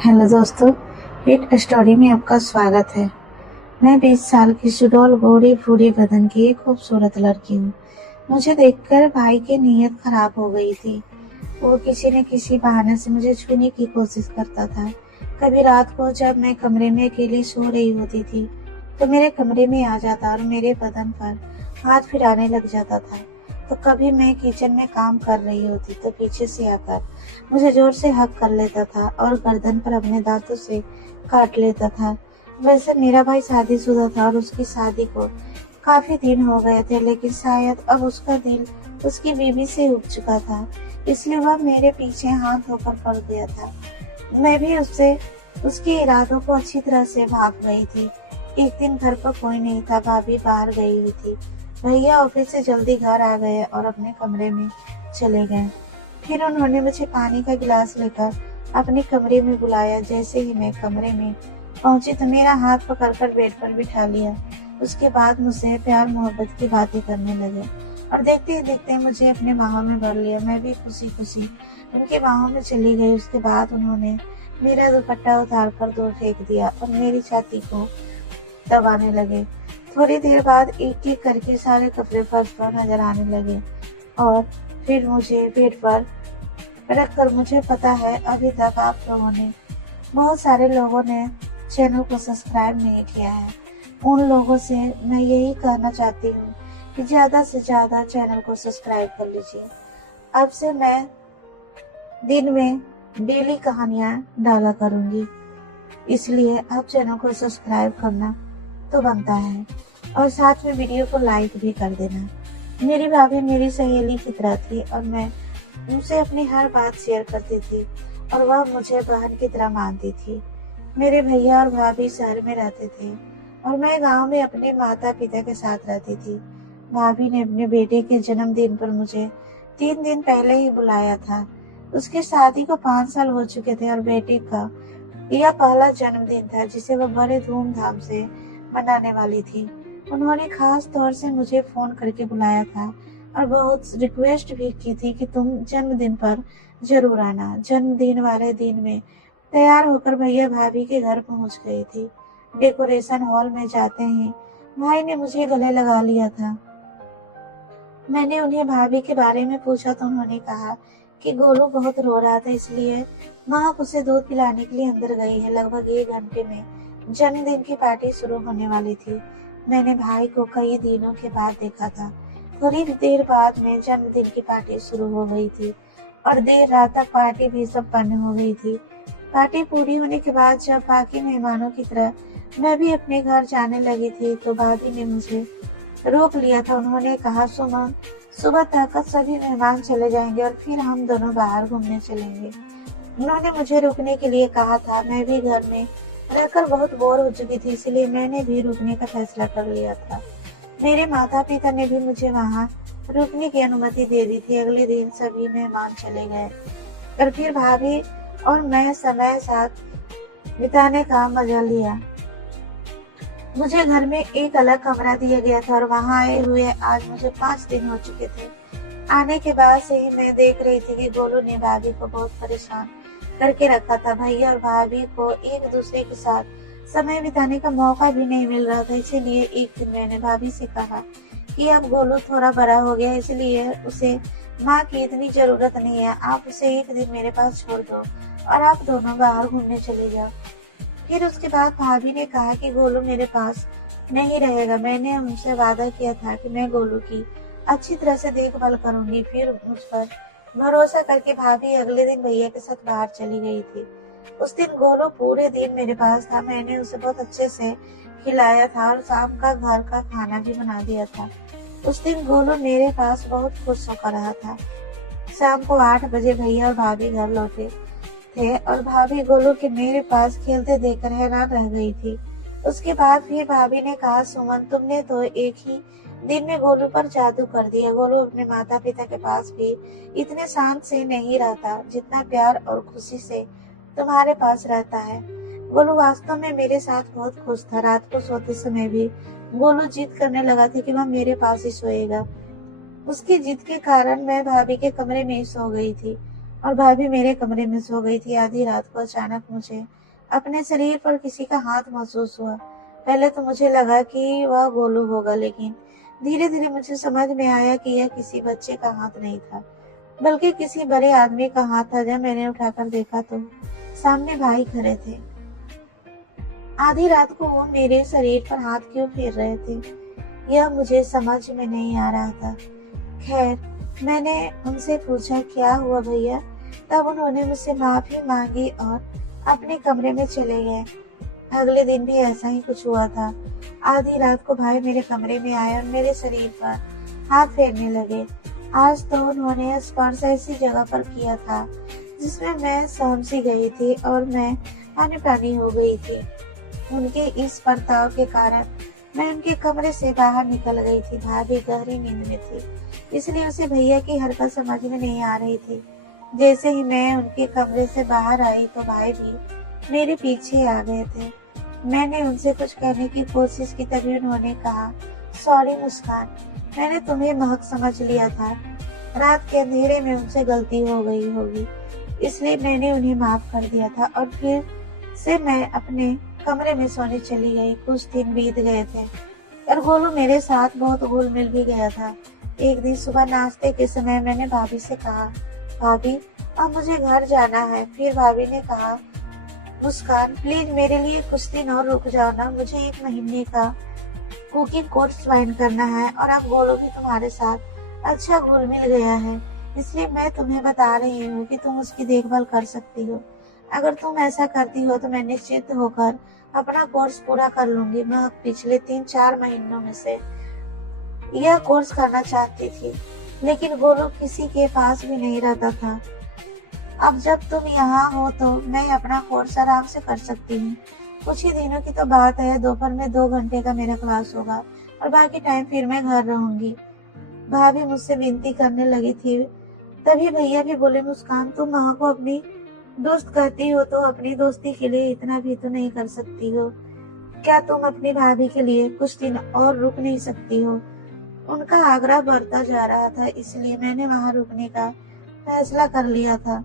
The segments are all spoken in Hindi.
हेलो दोस्तों, हिट स्टोरी में आपका स्वागत है। मैं 20 साल की सुडौल गोरी पूरी बदन की एक खूबसूरत लड़की हूँ। मुझे देखकर भाई की नीयत खराब हो गई थी। वो किसी न किसी बहाने से मुझे छूने की कोशिश करता था। कभी रात को जब मैं कमरे में अकेली सो रही होती थी तो मेरे कमरे में आ जाता और मेरे बदन पर हाथ फिराने लग जाता था। तो कभी मैं किचन में काम कर रही होती तो पीछे से आकर मुझे जोर से हक कर लेता था और गर्दन पर अपने दांतों से काट लेता था। वैसे मेरा भाई शादीशुदा था और उसकी शादी को काफी दिन हो गए थे, लेकिन शायद अब उसका दिल उसकी बीवी से उठ चुका था, इसलिए वह मेरे पीछे हाथ धोकर पड़ गया था। मैं भी उससे उसके इरादों को अच्छी तरह से भाप गई थी। एक दिन घर पर कोई नहीं था, भाभी बाहर गई हुई थी। भैया ऑफिस से जल्दी घर आ गए और अपने कमरे में चले गए। फिर उन्होंने मुझे पानी का गिलास लेकर अपने कमरे में बुलाया। जैसे ही मैं कमरे में पहुंची तो मेरा हाथ पकड़कर बेड पर बिठा लिया। उसके बाद मुझसे प्यार मोहब्बत की बातें करने लगे और देखते ही देखते मुझे अपने बाहों में भर लिया। मैं भी खुशी खुशी उनके बाहों में चली गई। उसके बाद उन्होंने मेरा दुपट्टा उतार कर दूर फेंक दिया और मेरी छाती को दबाने लगे। थोड़ी देर बाद एक एक करके सारे कपड़े फर्श पर नजर आने लगे और फिर मुझे बेड पर रख कर मुझे पता है अभी तक आप लोगों ने बहुत सारे लोगों ने चैनल को सब्सक्राइब नहीं किया है। उन लोगों से मैं यही कहना चाहती हूँ कि ज्यादा से ज्यादा चैनल को सब्सक्राइब कर लीजिए। अब से मैं दिन में डेली कहानियां डाला करूंगी, इसलिए आप चैनल को सब्सक्राइब करना तो बनता है और साथ में वीडियो को लाइक भी कर देना। मेरी भाभी मेरी सहेली की तरह थी और मैं उनसे अपनी हर बात शेयर करती थी और वह मुझे बहन की तरह मानती थी। मेरे भैया और भाभी शहर में रहते थे और मैं गांव में अपने माता पिता के साथ रहती थी। भाभी ने अपने बेटे के जन्मदिन पर मुझे 3 दिन पहले ही बुलाया था। उसकी शादी को 5 साल हो चुके थे और बेटे का यह पहला जन्मदिन था जिसे वह बड़े धूमधाम से मनाने वाली थी। उन्होंने खास तौर से मुझे फोन करके बुलाया था और बहुत रिक्वेस्ट भी की थी कि तुम जन्मदिन पर जरूर आना। जन्मदिन वाले दिन में तैयार होकर भैया भाभी के घर पहुंच गई थी। डेकोरेशन हॉल में जाते ही भाई ने मुझे गले लगा लिया था। मैंने उन्हें भाभी के बारे में पूछा तो उन्होंने कहा कि गोलू बहुत रो रहा था, इसलिए महक उसे दूध पिलाने के लिए अंदर गई है। लगभग 1 घंटे में जन्मदिन की पार्टी शुरू होने वाली थी। मैंने भाई को कई दिनों के बाद देखा था। थोड़ी देर बाद में जन्मदिन की पार्टी शुरू हो गई थी और देर रात तक पार्टी भी संपन्न हो गई थी। पार्टी पूरी होने के बाद जब बाकी मेहमानों की तरह मैं भी अपने घर जाने लगी थी तो भाभी ने मुझे रोक लिया था। उन्होंने कहा, सुमन, सुबह तक सभी मेहमान चले जाएंगे और फिर हम दोनों बाहर घूमने चलेंगे। उन्होंने मुझे रुकने के लिए कहा था। मैं भी घर में रहकर बहुत बोर हो चुकी थी, इसलिए मैंने भी रुकने का फैसला कर लिया था। मेरे माता पिता ने भी मुझे वहाँ रुकने की अनुमति दे दी थी। अगले दिन सभी मेहमान चले गए और फिर भाभी और मैं समय साथ बिताने का मजा लिया। मुझे घर में एक अलग कमरा दिया गया था और वहाँ आए हुए आज मुझे 5 दिन हो चुके थे। आने के बाद से ही मैं देख रही थी कि गोलू ने भाभी को बहुत परेशान करके रखा था। भैया और भाभी को एक दूसरे के साथ समय बिताने का मौका भी नहीं मिल रहा था। इसीलिए एक दिन मैंने भाभी से कहा कि अब गोलू थोड़ा बड़ा हो गया, इसलिए उसे माँ की इतनी जरूरत नहीं है। आप उसे एक दिन मेरे पास छोड़ दो और आप दोनों बाहर घूमने चले जाओ। फिर उसके बाद भाभी ने कहा कि गोलू मेरे पास नहीं रहेगा। मैंने उनसे वादा किया था कि मैं गोलू की अच्छी तरह से देखभाल करूंगी। फिर मुझ पर भरोसा करके भाभी अगले दिन भैया के साथ बाहर चली गई थी। उस दिन गोलू पूरे दिन मेरे पास था। मैंने उसे बहुत अच्छे से खिलाया था और शाम का घर का खाना भी बना दिया था। उस दिन गोलू मेरे पास बहुत खुश होकर रहा था। शाम को 8 बजे भैया और भाभी घर लौटे थे और भाभी गोलू के मेरे पास खेलते देखकर हैरान रह गई थी। उसके बाद फिर भाभी ने कहा, सुमन, तुमने तो एक ही दिन में गोलू पर जादू कर दिया। गोलू अपने माता पिता के पास भी इतने शांत से नहीं रहता जितना प्यार और खुशी से तुम्हारे पास रहता है। गोलू वास्तव में मेरे साथ बहुत खुश था। रात को सोते समय भी गोलू जिद करने लगा था कि वह मेरे पास ही सोएगा। उसकी जिद के कारण मैं भाभी के कमरे में ही सो गई थी। और भाभी मेरे कमरे में सो गई थी। आधी रात को अचानक मुझे अपने शरीर पर किसी का हाथ महसूस हुआ। पहले तो मुझे लगा कि वह गोलू होगा, लेकिन धीरे धीरे मुझे समझ में आया कि यह किसी बच्चे का हाथ नहीं था, बल्कि किसी बड़े आदमी का हाथ था। जब मैंने उठाकर देखा तो सामने भाई खड़े थे। आधी रात को वो मेरे शरीर पर हाथ क्यों फेर रहे थे, यह मुझे समझ में नहीं आ रहा था। खैर, मैंने उनसे पूछा क्या हुआ भैया। तब उन्होंने मुझसे माफी मांगी और अपने कमरे में चले गए। अगले दिन भी ऐसा ही कुछ हुआ था। आधी रात को भाई मेरे कमरे में आए और मेरे शरीर पर हाथ फेरने लगे। आज तो उन्होंने स्पर्श ऐसी जगह पर किया था जिसमें मैं सहम सी गई थी और मैं पानी पानी हो गई थी। उनके इस बर्ताव के कारण मैं उनके कमरे से बाहर निकल गई थी। भाभी गहरी नींद में थी, इसलिए उसे भैया की हरकत समझ में नहीं आ रही थी। जैसे ही मैं उनके कमरे से बाहर आई तो भाई भी मेरे पीछे आ गए थे। मैंने उनसे कुछ कहने की कोशिश की, तभी उन्होंने कहा, सॉरी मुस्कान, मैंने तुम्हें महक समझ लिया था। रात के अंधेरे में उनसे गलती हो गई होगी, इसलिए मैंने उन्हें माफ कर दिया था और फिर से मैं अपने कमरे में सोने चली गई। कुछ दिन बीत गए थे और गोलू मेरे साथ बहुत घुल मिल भी गया था। एक दिन सुबह नाश्ते के समय मैंने भाभी से कहा, भाभी अब मुझे घर जाना है। फिर भाभी ने कहा, मुस्कान प्लीज मेरे लिए कुछ दिन और रुक जाओ ना, मुझे 1 महीने का कुकिंग कोर्स ज्वाइन करना है और अब गोलू भी तुम्हारे साथ अच्छा घुल मिल गया है, इसलिए मैं तुम्हें बता रही हूँ कि तुम उसकी देखभाल कर सकती हो। अगर तुम ऐसा करती हो तो मैं निश्चित होकर अपना कोर्स पूरा कर लूंगी। मैं पिछले 3-4 महीनों में से यह कोर्स करना चाहती थी, लेकिन गोलू किसी के पास भी नहीं रहता था। अब जब तुम यहाँ हो तो मैं अपना कोर्स आराम से कर सकती हूँ। कुछ ही दिनों की तो बात है, दोपहर में 2 घंटे का मेरा क्लास होगा और बाकी टाइम फिर मैं घर रहूंगी। भाभी मुझसे विनती करने लगी थी। तभी भैया भी बोले, मुस्कान तुम माँ को अपनी दोस्त कहती हो तो अपनी दोस्ती के लिए इतना भी तो नहीं कर सकती हो। क्या तुम अपनी भाभी के लिए कुछ दिन और रुक नहीं सकती हो। उनका आग्रह बढ़ता जा रहा था, इसलिए मैंने वहां रुकने का फैसला कर लिया था।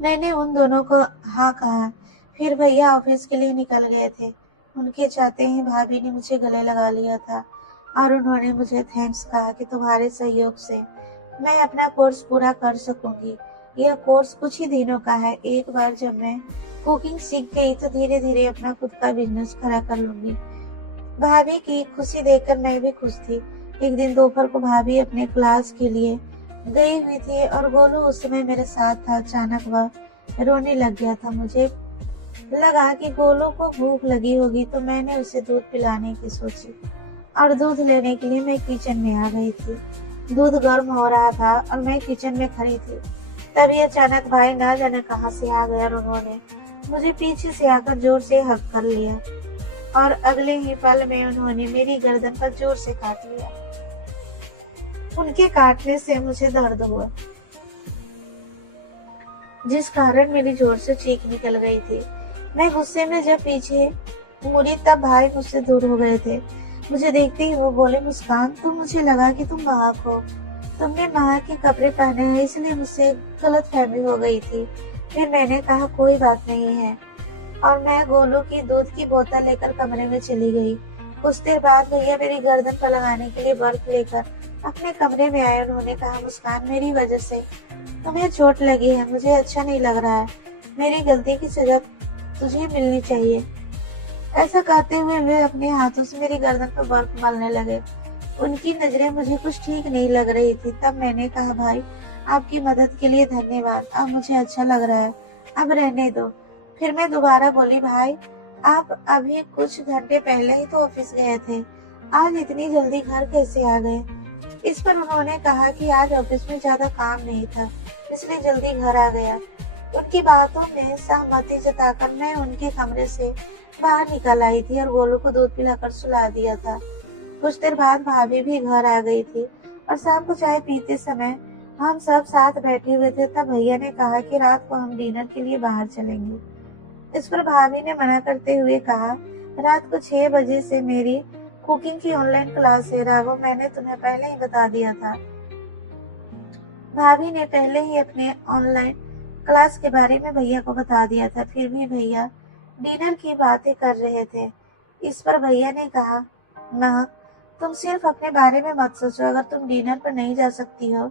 मैंने उन दोनों को हाँ कहा। फिर भैया ऑफिस के लिए निकल गए थे। उनके जाते ही भाभी ने मुझे गले लगा लिया था और उन्होंने मुझे थैंक्स कहा कि तुम्हारे सहयोग से मैं अपना कोर्स पूरा कर सकूंगी। यह कोर्स कुछ ही दिनों का है। एक बार जब मैं कुकिंग सीख गई तो धीरे धीरे अपना खुद का बिजनेस खड़ा कर लूंगी। भाभी की खुशी देखकर मैं भी खुश थी। एक दिन दोपहर को भाभी अपने क्लास के लिए गई हुई थी और गोलू उस समय मेरे साथ था। अचानक वह रोने लग गया था। मुझे लगा कि गोलू को भूख लगी होगी तो मैंने उसे दूध पिलाने की सोची और दूध लेने के लिए मैं किचन में आ गई थी। दूध गर्म हो रहा था और मैं किचन में खड़ी थी। तभी अचानक भाई ना जाने कहां से आ गए और उन्होंने मुझे पीछे से आकर जोर से हक कर लिया और अगले ही पल में उन्होंने मेरी गर्दन पर जोर से काट लिया। उनके काटने से मुझे दर्द हुआ, जिस कारण मेरी जोर से चीख निकल गई थी। मैं गुस्से में जब पीछे मुड़ी तब भाई मुझसे दूर हो गए थे। मुझे देखते ही वो बोले, मुस्कान तुम, मुझे लगा कि तुम महक हो, तुमने महक के कपड़े पहने हैं इसलिए मुझसे गलतफहमी हो गई थी। फिर मैंने कहा कोई बात नहीं है और मैं गोलू की दूध की बोतल लेकर कमरे में चली गई। कुछ देर बाद भैया मेरी गर्दन पर लगाने के लिए बर्फ लेकर अपने कमरे में आए। उन्होंने कहा, मुस्कान मेरी वजह से तुम्हें चोट लगी है, मुझे अच्छा नहीं लग रहा है, मेरी गलती की सजा तुझे मिलनी चाहिए। ऐसा कहते हुए वे अपने हाथों से मेरी गर्दन पर बर्फ मलने लगे। उनकी नजरें मुझे कुछ ठीक नहीं लग रही थी। तब मैंने कहा, भाई आपकी मदद के लिए धन्यवाद, अब मुझे अच्छा लग रहा है, अब रहने दो। फिर मैं दोबारा बोली, भाई आप अभी कुछ घंटे पहले ही तो ऑफिस गए थे, आज इतनी जल्दी घर कैसे आ गए। इस पर उन्होंने कहा कि आज ऑफिस में ज्यादा काम नहीं था इसलिए जल्दी घर आ गया। उनकी बातों में सहमति जताकर मैं उनके कमरे से बाहर निकल आई थी और गोलू को दूध पिलाकर सुला दिया था। कुछ देर बाद भाभी भी घर आ गई थी और शाम को चाय पीते समय हम सब साथ बैठे हुए थे। तब भैया ने कहा कि रात को हम डिनर के लिए बाहर चलेंगे। इस पर भाभी ने मना करते हुए कहा, रात को 6 बजे से मेरी कुकिंग की ऑनलाइन क्लास है राघव, मैंने तुम्हें पहले ही बता दिया था। भाभी ने पहले ही अपने ऑनलाइन क्लास के बारे में भैया को बता दिया था, फिर भी भैया डिनर की बातें कर रहे थे। इस पर भैया ने कहा, माँ, तुम सिर्फ अपने बारे में मत सोचो, अगर तुम डिनर पर नहीं जा सकती हो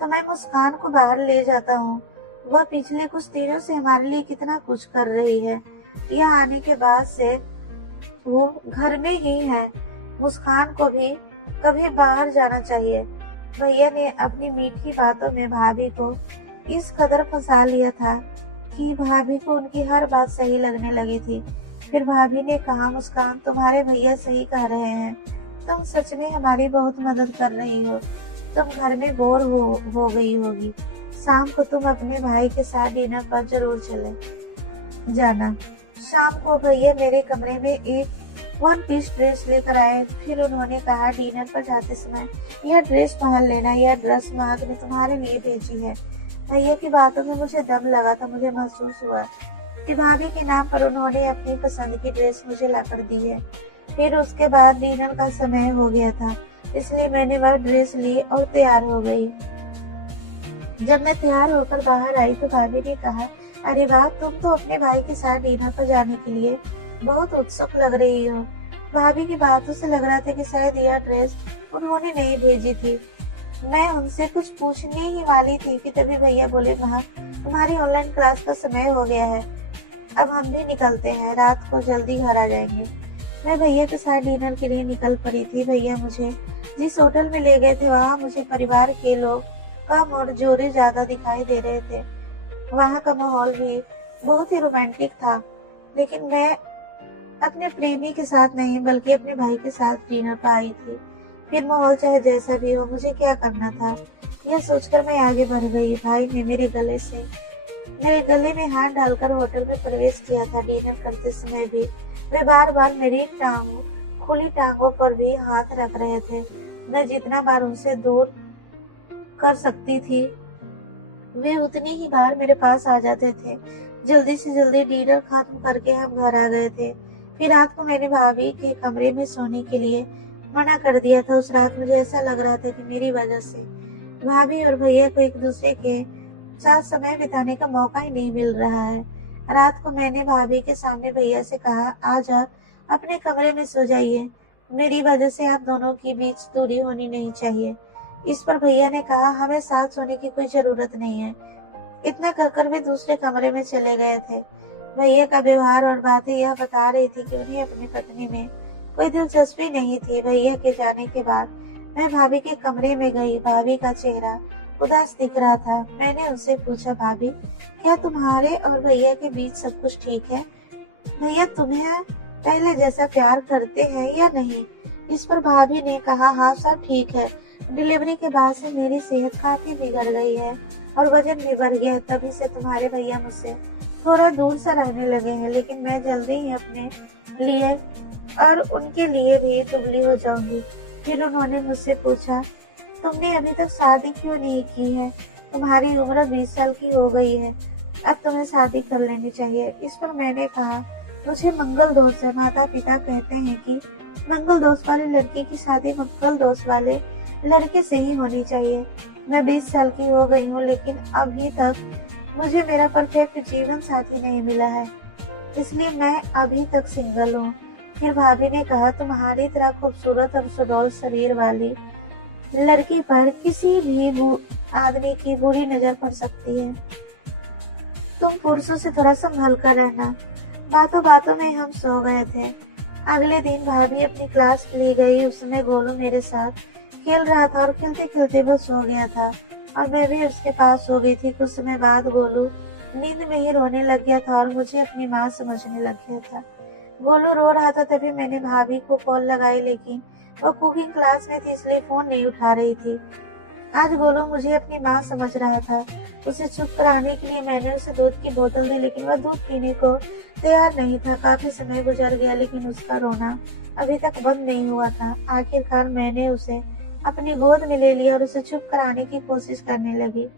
तो मैं मुस्कान को बाहर ले जाता हूँ। वह पिछले कुछ दिनों से हमारे लिए कितना कुछ कर रही है। यहाँ आने के बाद से वो घर में ही है। मुस्कान को भी कभी बाहर जाना चाहिए। भैया ने अपनी मीठी बातों में भाभी को इस कदर फंसा लिया था कि भाभी को उनकी हर बात सही लगने लगी थी। फिर भाभी ने कहा, मुस्कान, तुम्हारे भैया सही कह रहे हैं। तुम सच में हमारी बहुत मदद कर रही हो। तुम घर में बोर हो गई होगी। शाम को तुम अपने भाई के साथ डिनर पर जरूर चले जाना। शाम को भैया मेरे कमरे में एक वन पीस ड्रेस लेकर आए। फिर उन्होंने कहा, डिनर पर जाते समय यह ड्रेस पहन लेना। यह ड्रेस माँ ने तुम्हारे लिए भेजी है। भैया की बातों में मुझे दम लगा था। मुझे महसूस हुआ कि भाभी के नाम पर उन्होंने अपनी पसंद की ड्रेस मुझे लाकर दी है। फिर उसके बाद डिनर का समय हो गया था, इसलिए मैंने वह ड्रेस ली और तैयार हो गई। जब मैं तैयार होकर बाहर आई तो भाभी ने कहा, अरे वाह, तुम तो अपने भाई के साथ डिनर पर जाने के लिए बहुत उत्सुक लग रही हो। भाभी की बातों से लग रहा था कि शायद यह ड्रेस उन्होंने नहीं भेजी थी। मैं उनसे कुछ पूछने ही वाली थी कि तभी भैया बोले, माँ, तुम्हारी ऑनलाइन क्लास का समय हो गया है, अब हम भी निकलते हैं, रात को जल्दी घर आ जाएंगे। मैं भैया के साथ डिनर के लिए निकल पड़ी थी। भैया मुझे जिस होटल में ले गए थे वहाँ मुझे परिवार के लोग कम और जोरे ज्यादा दिखाई दे रहे थे। वहाँ का माहौल भी बहुत ही रोमांटिक था, लेकिन मैं अपने प्रेमी के साथ नहीं बल्कि अपने भाई के साथ डिनर पर आई थी। फिर माहौल चाहे जैसा भी हो, मुझे क्या करना था, यह सोचकर मैं आगे बढ़ गई। भाई ने मेरे गले में हाथ डालकर होटल में प्रवेश किया था। डिनर करते समय भी वे बार बार मेरी खुली टांगों पर भी हाथ रख रहे थे। मैं जितना बार उनसे दूर कर सकती थी वे उतनी ही बार मेरे पास आ जाते थे। जल्दी से जल्दी डिनर खत्म करके हम घर आ गए थे। फिर रात को मैंने भाभी के कमरे में सोने के लिए मना कर दिया था। उस रात मुझे ऐसा लग रहा था कि मेरी वजह से भाभी और भैया को एक दूसरे के साथ समय बिताने का मौका ही नहीं मिल रहा है। रात को मैंने भाभी के सामने भैया से कहा, आज आप अपने कमरे में सो जाइए, मेरी वजह से आप दोनों के बीच दूरी होनी नहीं चाहिए। इस पर भैया ने कहा, हमें साथ सोने की कोई जरूरत नहीं है। इतना कहकर वे दूसरे कमरे में चले गए थे। भैया का व्यवहार और बातें यह बता रही थी कि उन्हें अपनी पत्नी में कोई दिलचस्पी नहीं थी। भैया के जाने के बाद मैं भाभी के कमरे में गई। भाभी का चेहरा उदास दिख रहा था। मैंने उनसे पूछा, भाभी, क्या तुम्हारे और भैया के बीच सब कुछ ठीक है? भैया तुम्हें पहले जैसा प्यार करते हैं या नहीं? इस पर भाभी ने कहा, हाँ, सब ठीक है। डिलीवरी के बाद से मेरी सेहत काफी बिगड़ गई है और वजन भी बढ़ गया है। तभी से तुम्हारे भैया मुझसे थोड़ा दूर सा रहने लगे हैं, लेकिन मैं जल्दी ही अपने लिए और उनके लिए भी दुबली हो जाऊंगी। फिर उन्होंने मुझसे पूछा, तुमने अभी तक शादी क्यों नहीं की है? तुम्हारी उम्र 20 साल की हो गई है, अब तुम्हें शादी कर लेनी चाहिए। इस पर मैंने कहा, मुझे मंगल दोष है। माता पिता कहते हैं कि मंगल दोष वाली लड़की की शादी मंगल दोष वाले लड़के से ही होनी चाहिए। मैं 20 साल की हो गई हूँ, लेकिन अभी तक मुझे मेरा परफेक्ट जीवन साथी नहीं मिला है, इसलिए मैं अभी तक सिंगल हूँ। फिर भाभी ने कहा, तुम्हारी तरह खूबसूरत और सुडौल शरीर वाली लड़की पर किसी भी आदमी की बुरी नजर पड़ सकती है। तुम पुरुषों से थोड़ा संभल कर रहना। बातों बातों में हम सो गए थे। अगले दिन भाभी अपनी क्लास के लिए गई। उस समय गोलू मेरे साथ खेल रहा था और खेलते खेलते वो सो गया था और मैं भी उसके पास सो गई थी। कुछ समय बाद गोलू नींद में ही रोने लग गया था और मुझे अपनी माँ समझने लग गया था। गोलू रो रहा था, तभी मैंने भाभी को कॉल लगाई, लेकिन वो कुकिंग क्लास में थी इसलिए फोन नहीं उठा रही थी। आज गोलू मुझे अपनी माँ समझ रहा था। उसे चुप कराने के लिए मैंने उसे दूध की बोतल दी, लेकिन वह दूध पीने को तैयार नहीं था। काफी समय गुजर गया, लेकिन उसका रोना अभी तक बंद नहीं हुआ था। आखिरकार मैंने उसे अपनी गोद में ले लिया और उसे चुप कराने की कोशिश करने लगी।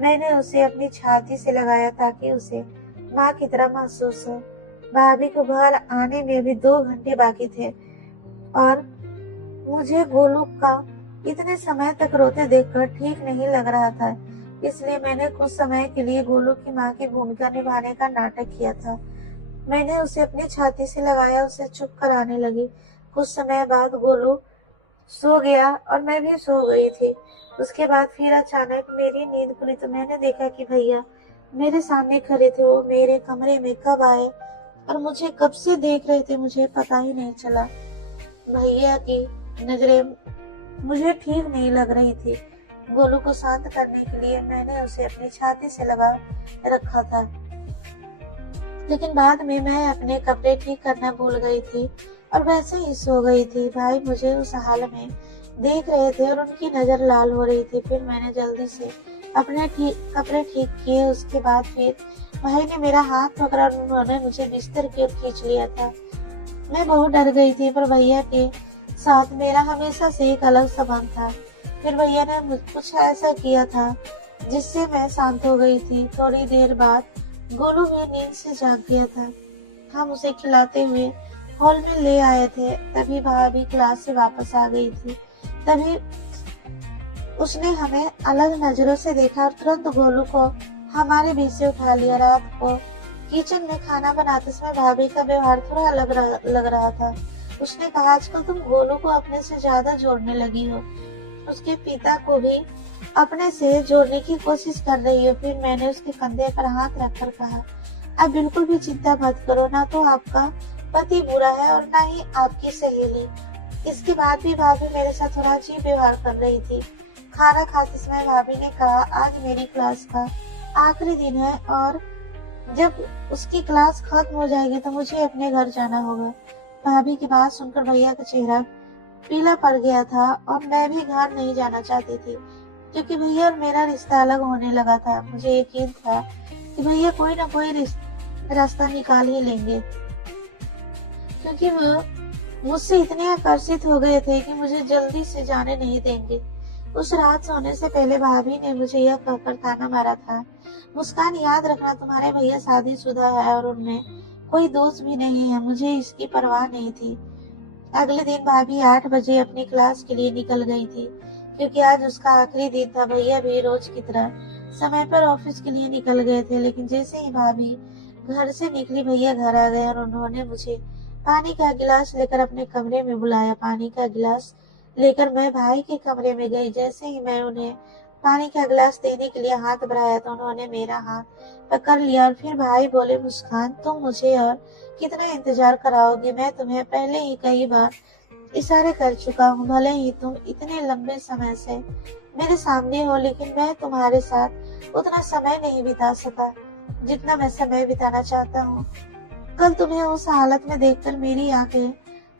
मैंने उसे अपनी छाती से लगाया ताकि उसे माँ की तरह महसूस हो। भाभी को घर आने में अभी 2 घंटे बाकी थे और मुझे गोलू का इतने समय तक रोते देखकर ठीक नहीं लग रहा था। इसलिए मैंने कुछ समय के लिए गोलू की माँ की भूमिका निभाने का नाटक किया था। मैंने उसे अपनी छाती से लगाया, उसे चुप कराने लगी। कुछ समय बाद गोलू सो गया और मैं भी सो गई थी। उसके बाद फिर अचानक मेरी नींद खुली तो मैंने देखा कि भैया मेरे सामने खड़े थे। वो मेरे कमरे में कब आए और मुझे कब से देख रहे थे मुझे पता ही नहीं चला। भैया की नजरें मुझे ठीक नहीं लग रही थी। गोलू को शांत करने के लिए मैंने उसे अपनी छाती से लगा रखा था, लेकिन बाद में मैं अपने कपड़े ठीक करना भूल गई थी और वैसे ही सो गई थी। भाई मुझे उस हाल में देख रहे थे और उनकी नजर लाल हो रही थी। फिर मैंने जल्दी से अपने कपड़े ठीक किए। उसके बाद फिर भाई ने मेरा हाथ पकड़ा और उन्होंने मुझे बिस्तर की ओर खींच लिया था। मैं बहुत डर गई थी, पर भैया के साथ मेरा हमेशा से एक अलग संबंध था। फिर भैया ने कुछ ऐसा किया था जिससे मैं शांत हो गई थी। थोड़ी देर बाद गोलू भी नींद से जाग गया था। हम उसे खिलाते हुए हॉल में ले आए थे। तभी भाभी क्लास से वापस आ गई थी। तभी उसने हमें अलग नजरों से देखा और तुरंत गोलू को हमारे बीच से उठा लिया। रात को किचन में खाना बनाते समय भाभी का व्यवहार थोड़ा अलग लग रहा था। उसने कहा, आजकल तुम गोलू को अपने से ज्यादा जोड़ने लगी हो। उसके पिता को भी अपने से जोड़ने की कोशिश कर रही हो। फिर मैंने उसके कंधे पर हाथ रखकर कहा, आप बिल्कुल भी चिंता मत करो, ना तो आपका पति बुरा है और ना ही आपकी सहेली। इसके बाद भी भाभी मेरे साथ थोड़ा अजीब व्यवहार कर रही थी। खाना खाते समय भाभी ने कहा, आज मेरी क्लास का आखिरी दिन है और जब उसकी क्लास खत्म हो जाएगी तो मुझे अपने घर जाना होगा। भाभी की बात सुनकर भैया का चेहरा पीला पड़ गया था और मैं भी घर नहीं जाना चाहती थी, क्योंकि भैया और मेरा रिश्ता अलग होने लगा था। मुझे यकीन था कि भैया कोई ना कोई रास्ता निकाल ही लेंगे, क्योंकि वो मुझसे इतने आकर्षित हो गए थे कि मुझे जल्दी से जाने नहीं देंगे। उस रात सोने से पहले भाभी ने मुझे यह कहकर ताना मारा था, मुस्कान, याद रखना तुम्हारे भैया शादीशुदा है और उनमें कोई दोस्त भी नहीं है। मुझे इसकी परवाह नहीं थी। अगले दिन भाभी 8 बजे अपनी क्लास के लिए निकल गई थी, क्योंकि आज उसका आखिरी दिन था। भैया भी रोज की तरह समय पर ऑफिस के लिए निकल गए थे, लेकिन जैसे ही भाभी घर से निकली भैया घर आ गए और उन्होंने मुझे पानी का गिलास लेकर अपने कमरे में बुलाया। पानी का गिलास लेकर मैं भाई के कमरे में गई। जैसे ही मैं उन्हें पानी का गिलास देने के लिए हाथ बढ़ाया तो उन्होंने मेरा हाथ पकड़ लिया और फिर भाई बोले, मुस्कान, तुम मुझे और कितना इंतजार कराओगे? मैं तुम्हें पहले ही कई बार इशारे कर चुका हूँ। भले ही तुम इतने लंबे समय से मेरे सामने हो, लेकिन मैं तुम्हारे साथ उतना समय नहीं बिता सका जितना मैं समय बिताना चाहता हूँ। कल तुम्हें उस हालत में देखकर मेरी आंखें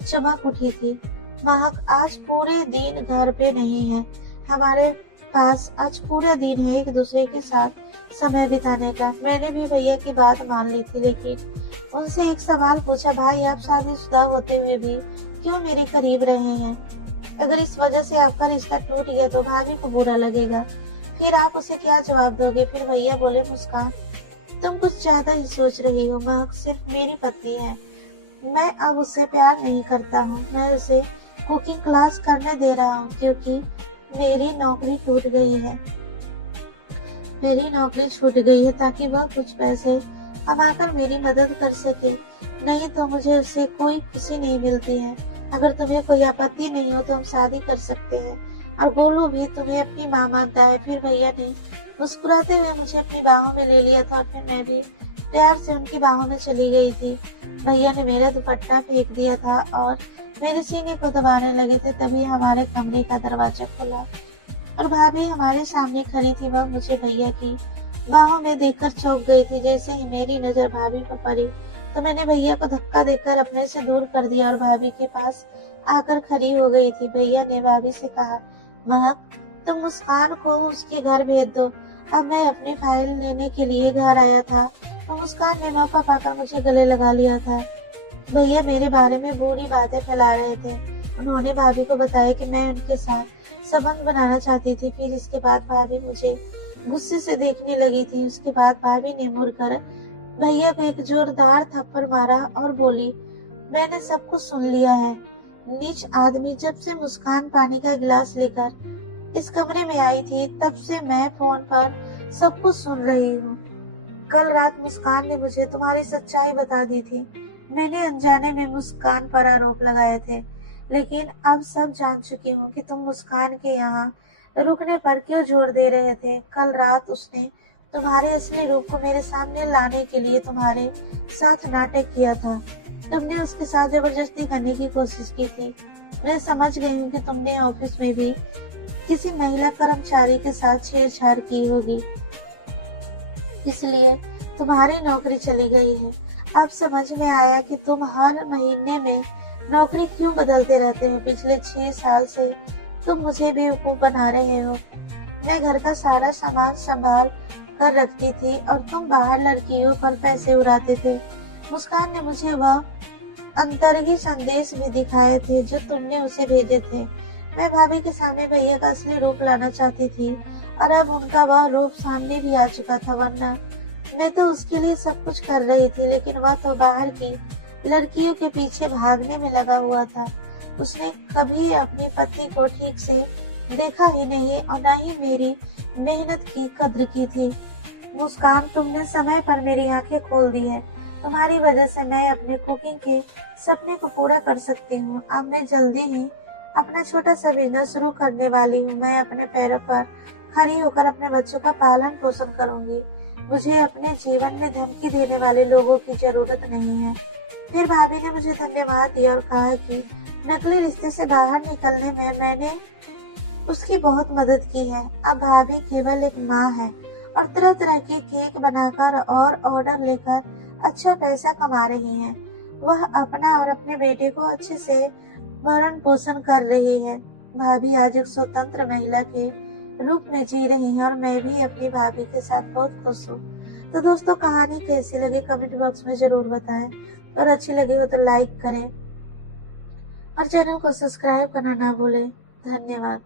चमक उठी थी। महक आज पूरे दिन घर पे नहीं है। हमारे पास आज पूरा दिन है एक दूसरे के साथ समय बिताने का। मैंने भी भैया की बात मान ली थी, लेकिन उनसे एक सवाल पूछा, भाई आप शादीशुदा होते हुए भी क्यों मेरे करीब रहे हैं? अगर इस वजह से आपका रिश्ता टूट गया तो भाभी को बुरा लगेगा, फिर आप उसे क्या जवाब दोगे? फिर भैया बोले, मुस्कान, तुम कुछ ज्यादा ही सोच रही हो। महक सिर्फ मेरी पत्नी है। मैं अब उससे प्यार नहीं करता हूँ। मैं उसे कुकिंग क्लास करने दे रहा हूँ क्योंकि मेरी नौकरी टूट गई है। मेरी नौकरी छूट गई है ताकि वह कुछ पैसे कमाकर मेरी मदद कर सके, नहीं तो मुझे उससे कोई खुशी नहीं मिलती है। अगर तुम्हें कोई आपत्ति नहीं हो तो हम शादी कर सकते हैं, और गोलू भी तुम्हें अपनी माँ मानता है। फिर भैया ने मुस्कुराते हुए मुझे अपनी बाहों में ले लिया था और फिर मैं भी प्यार से उनकी बाहों में चली गई थी। भैया ने मेरा दुपट्टा फेंक दिया था और मेरे सीने को दबाने लगे थे। तभी हमारे कमरे का दरवाजा खुला और भाभी हमारे सामने खड़ी थी। वह मुझे भैया की बाहों में देखकर चौंक गई थी। जैसे ही मेरी नजर भाभी पर पड़ी तो मैंने भैया को धक्का देकर अपने से दूर कर दिया और भाभी के पास आकर खड़ी हो गई थी। भैया ने भाभी से कहा, महक, तुम मुस्कान को उसके घर भेज दो। अब मैं अपनी फाइल लेने के लिए घर आया था तो मुस्कान ने मौका पाकर मुझे गले लगा लिया था। भैया मेरे बारे में बुरी बातें फैला रहे थे। उन्होंने भाभी को बताया कि मैं उनके साथ संबंध बनाना चाहती थी। फिर इसके बाद भाभी मुझे गुस्से से देखने लगी थी। उसके बाद भाभी ने मुड़कर भैया को एक जोरदार थप्पड़ मारा और बोली, मैंने सब कुछ सुन लिया है, नीच आदमी। जब से मुस्कान पानी का गिलास लेकर इस कमरे में आई थी तब से मैं फोन पर सब कुछ सुन रही हूँ। कल रात मुस्कान ने मुझे तुम्हारी सच्चाई बता दी थी। मैंने अनजाने में मुस्कान पर आरोप लगाए थे, लेकिन अब सब जान चुकी हूँ कि तुम मुस्कान के यहाँ रुकने पर क्यों जोर दे रहे थे। कल रात उसने तुम्हारे असली रूप को मेरे सामने लाने के लिए तुम्हारे साथ नाटक किया था। तुमने उसके साथ जबरदस्ती करने की कोशिश की थी। मैं समझ गई हूँ कि तुमने ऑफिस में भी किसी महिला कर्मचारी के साथ छेड़छाड़ की होगी, इसलिए तुम्हारी नौकरी चली गई है। अब समझ में आया कि तुम हर महीने में नौकरी क्यों बदलते रहते हो। पिछले 6 साल से तुम मुझे बेवकूफ बना रहे हो। मैं घर का सारा सामान संभाल कर रखती थी और तुम बाहर लड़कियों पर पैसे उड़ाते थे। मुस्कान ने मुझे वह अंतरंगी संदेश भी दिखाए थे जो तुमने उसे भेजे थे। मैं भाभी के सामने भैया का असली रूप लाना चाहती थी और अब उनका वह रूप सामने भी आ चुका था। वरना मैं तो उसके लिए सब कुछ कर रही थी, लेकिन वह तो बाहर की लड़कियों के पीछे भागने में लगा हुआ था। उसने कभी अपनी पत्नी को ठीक से देखा ही नहीं और न ही मेरी मेहनत की कद्र की थी। मुस्कान, तुमने समय पर मेरी आंखें खोल दी है। तुम्हारी वजह से मैं अपने कुकिंग के सपने को पूरा कर सकती हूँ। अब मैं जल्दी ही अपना छोटा सा बिजनेस शुरू करने वाली हूँ। मैं अपने पैरों पर खड़ी होकर अपने बच्चों का पालन पोषण करूंगी। मुझे अपने जीवन में धमकी देने वाले लोगों की जरूरत नहीं है। फिर भाभी ने मुझे धन्यवाद दिया और कहा कि नकली रिश्ते से बाहर निकलने में मैंने उसकी बहुत मदद की है। अब भाभी केवल एक माँ है और तरह तरह के केक बनाकर और ऑर्डर लेकर अच्छा पैसा कमा रही है। वह अपना और अपने बेटे को अच्छे से भरण पोषण कर रही है। भाभी आज एक स्वतंत्र महिला के रूप में जी रही है और मैं भी अपनी भाभी के साथ बहुत खुश हूँ। तो दोस्तों, कहानी कैसी लगी कमेंट बॉक्स में जरूर बताएं और अच्छी लगी हो तो लाइक करें और चैनल को सब्सक्राइब करना ना भूलें। धन्यवाद।